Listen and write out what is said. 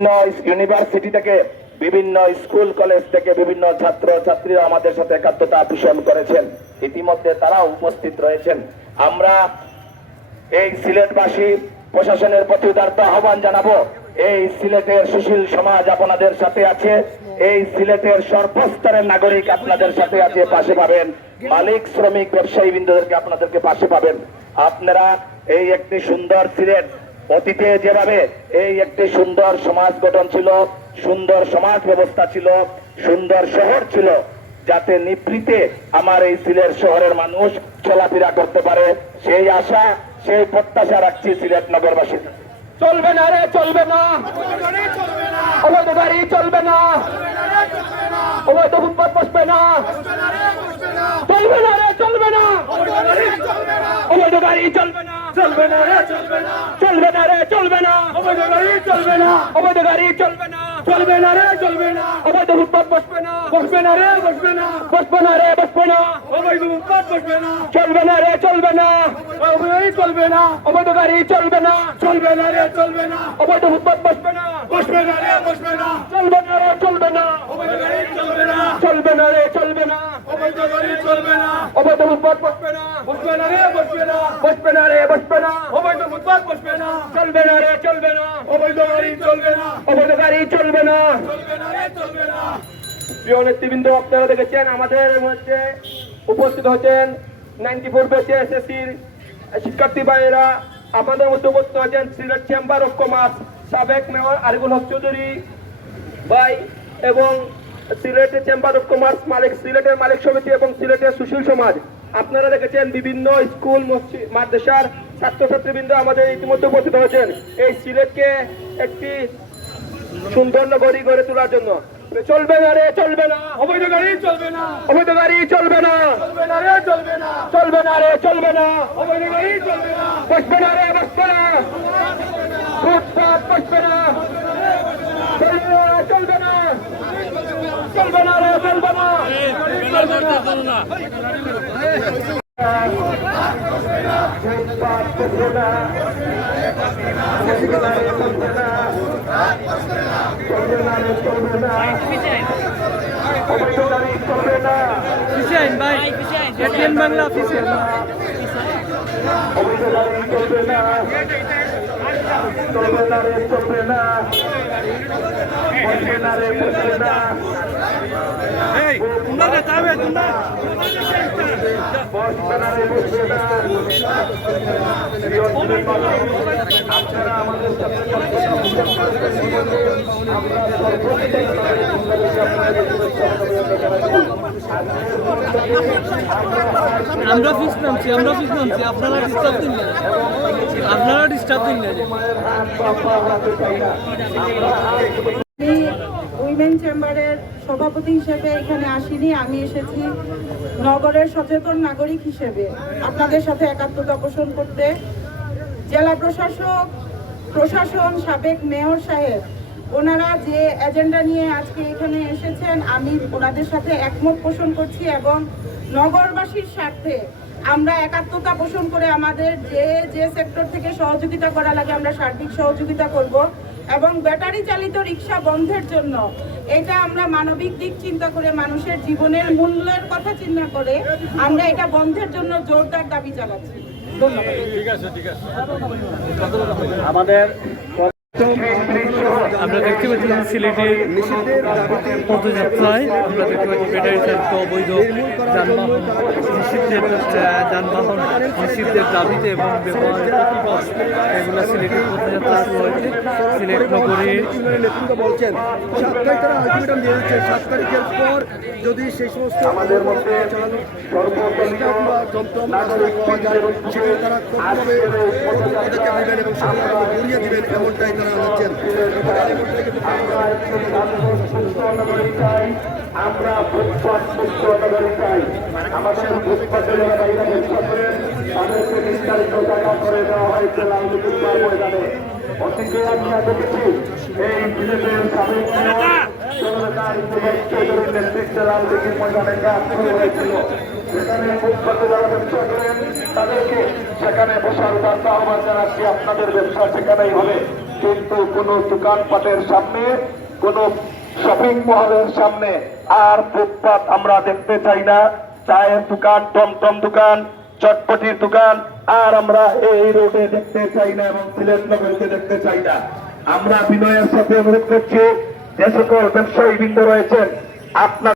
University থেকে বিভিন্ন school college থেকে বিভিন্ন ছাত্র ছাত্রীরা আমাদের সাথে একাত্মতা পোষণ করেছেন। ইতিমধ্যে তারা উপস্থিত রয়েছেন। আমরা এই সিলেটবাসী প্রশাসনের প্রতি উদারতা আহ্বান জানাবো। এই সিলেটের সুশীল সমাজ আপনাদের সাথে আছে, এই সিলেটের সর্বস্তরের নাগরিক আপনাদের সাথে আছে, পাশে পাবেন। মালিক শ্রমিক ব্যবসায়ী বৃন্দদেরকে আপনাদেরকে পাশে পাবেন। আপনারা এই একটি সুন্দর সিলেট, অতীতে যেভাবে এই একটি সুন্দর সমাজ গঠন ছিল, সুন্দর সমাজ ব্যবস্থা ছিল, সুন্দর শহর ছিল, যাতে নিভৃতে আমার এই সিলেট শহরের মানুষ চলাফেরা করতে পারে, সেই আশা সেই প্রত্যাশা রাখছি সিলেট নগরবাসী। চলবে না রে, চলবে না, অবৈধ গাড়ি চলবে না, অবৈধ ফুটপাত বসবে না, চলবে না রে, চলবে না, অবৈধ গাড়ি চলবে না, চলবে না রে, চলবে না, চলবে না রে, চলবে না, অবৈধ গাড়ি চলবে না, অবৈধ গাড়ি চলবে না, চলবে না রে, চলবে না, অবৈধ ফুটপাত বসবে না, বসবে না রে, বসবে না, বসবে না রে, বসবে না, অবৈধ ফুটপাত বসবে না, চলবে না রে, চলবে না, অবৈধ গাড়ি চলবে না, অবৈধ গাড়ি চলবে না, চলবে না রে, চলবে না, অবৈধ ফুটপাত বসবে না, বসবে না রে, বসবে না, চলবে না রে, চলবে না, অবৈধ গাড়ি চলবে না, চলবে না রে, চলবে না, অবৈধ গাড়ি চলবে না, অবৈধ ফুটপাত বসবে না, বসবে না রে, বসবে না, বসবে না রে, বসবে না, অবৈধ ফুটপাত বসবে না, চলবে না রে, চলবে না, অবৈধ গাড়ি চলবে না, অবৈধ গাড়ি চলবে না, চলবে না রে, চলবে না। প্রিয় নেতৃবৃন্দ, আপনারা দেখেছেন আমাদের মধ্যে উপস্থিত হচ্ছেন 94 ব্যাচে এসএসসির শিক্ষার্থী ভাইয়েরা। আমাদের মধ্যে উপস্থিত হচ্ছেন সিলেট চেম্বার অফ কমার্স সাবেক মেয়র আরিফুল হক চৌধুরী ভাই এবং সিলেটের চেম্বার অফ কমার্স মালিক, সিলেটের মালিক সমিতি এবং সিলেটের সুশীল সমাজ। আপনারা দেখেছেন বিভিন্ন স্কুল মাদ্রাসার ছাত্রছাত্রীবৃন্দ আমাদের ইতিমধ্যে উপস্থিত হয়েছেন এই সিলেটকে একটি সুন্দর নগরী গড়ে তোলার জন্য। চলবে না রে, চলবে না, অবৈধ গাড়ি চলবে না, অবৈধ গাড়ি চলবে না, চলবে না রে, চলবে না, চলবে না রে, চলবে না, অবৈধ গাড়ি চলবে না, বসবে না রে, বসবে না, ফুটপাত বসবে না, চলবে না, চলবে না রে, চলবে না, বাংলা অফিসিয়াল চলবে না, চলবে না রে, চলবে না, বসবে না রে, বসবে না, আপনারা আমাদের সাথে আমরা ফিস নামছি, আমরা ফিস নামছি, আপনারা ডিস্টার্ব দিন না, আপনারা ডিস্টার্ব দিন না। উইমেন চেম্বারের সভাপতি হিসেবে এখানে আসিনি, আমি এসেছি নগরের সচেতন নাগরিক হিসেবে আপনাদের সাথে একাত্মতা পোষণ করতে। জেলা প্রশাসন সাবেক মেয়র সাহেব ওনারা যে এজেন্ডা নিয়ে আজকে এখানে এসেছেন, আমি ওনাদের সাথে একমত পোষণ করছি এবং নগরবাসীর স্বার্থে আমরা একাত্মতা পোষণ করে আমাদের যে সেক্টর থেকে সহযোগিতা করা লাগে আমরা সার্বিক সহযোগিতা করব এবং ব্যাটারি চালিত রিক্সা বন্ধের জন্য এটা আমরা মানবিক দিক চিন্তা করে মানুষের জীবনের মূল্যের কথা চিন্তা করে আমরা এটা বন্ধের জন্য জোরদার দাবি জানাচ্ছি। ধন্যবাদ। আমাদের আমরা দেখতে পাচ্ছিলাম সিলেটের পদযাত্রায় আমরা দেখতে পাচ্ছি ব্যাটারি চালিত অবৈধ যানবাহন নিষিদ্ধের দাবিতে এবং ব্যবহারের প্রতিবাদ এগুলো সিলেটের পদযাত্রা শুরু হয়েছে। সিলেট নগরে বলছেন 7 তারিখ তারা আলটিমেটাম দিয়ে দিচ্ছে, 7 তারিখের পর যদি সেই সমস্ত আমাদের মধ্যে সেগুলো তারা কঠোরভাবে পদক্ষেপ নেবেন এবং সেগুলো ঘুরিয়ে দিবেন, এমনটাই তারা জানাচ্ছেন। আমরা ফুটপাত মুক্ত নগরী চাই। আমাদের ফুটপাতে যারা বাইরে ব্যবসা করেন তাদেরকে নির্ধারিত টাকা করে দেওয়া হয়েছে লালমুকুটবার ময়দানে। অতীতে আমরা দেখেছি এই সিলেটের সাবেক চৌধুরীর নেতৃত্বে লালদিঘির ময়দানে কাজ শুরু হয়েছিল। সেখানে ফুটপাতে যারা ব্যবসা করেন তাদেরকে সেখানে বসার আহ্বান জানাচ্ছি, আপনাদের ব্যবসা সেখানেই হবে। কিন্তু কোনো দোকানপাটের সামনে, কোনো শপিং মলের সামনে আর ফুটপাত আমরা দেখতে চাই না। চায়ের দোকান, টমটম দোকান, চটপটির দোকান আর আমরা এই রোডে দেখতে চাই না এবং সিলেট নগরীতে দেখতে চাই না। আমরা বিনয়ের সাথে অনুরোধ করছি, যে সকল ব্যবসায়ী বৃন্দ রয়েছেন, আপনার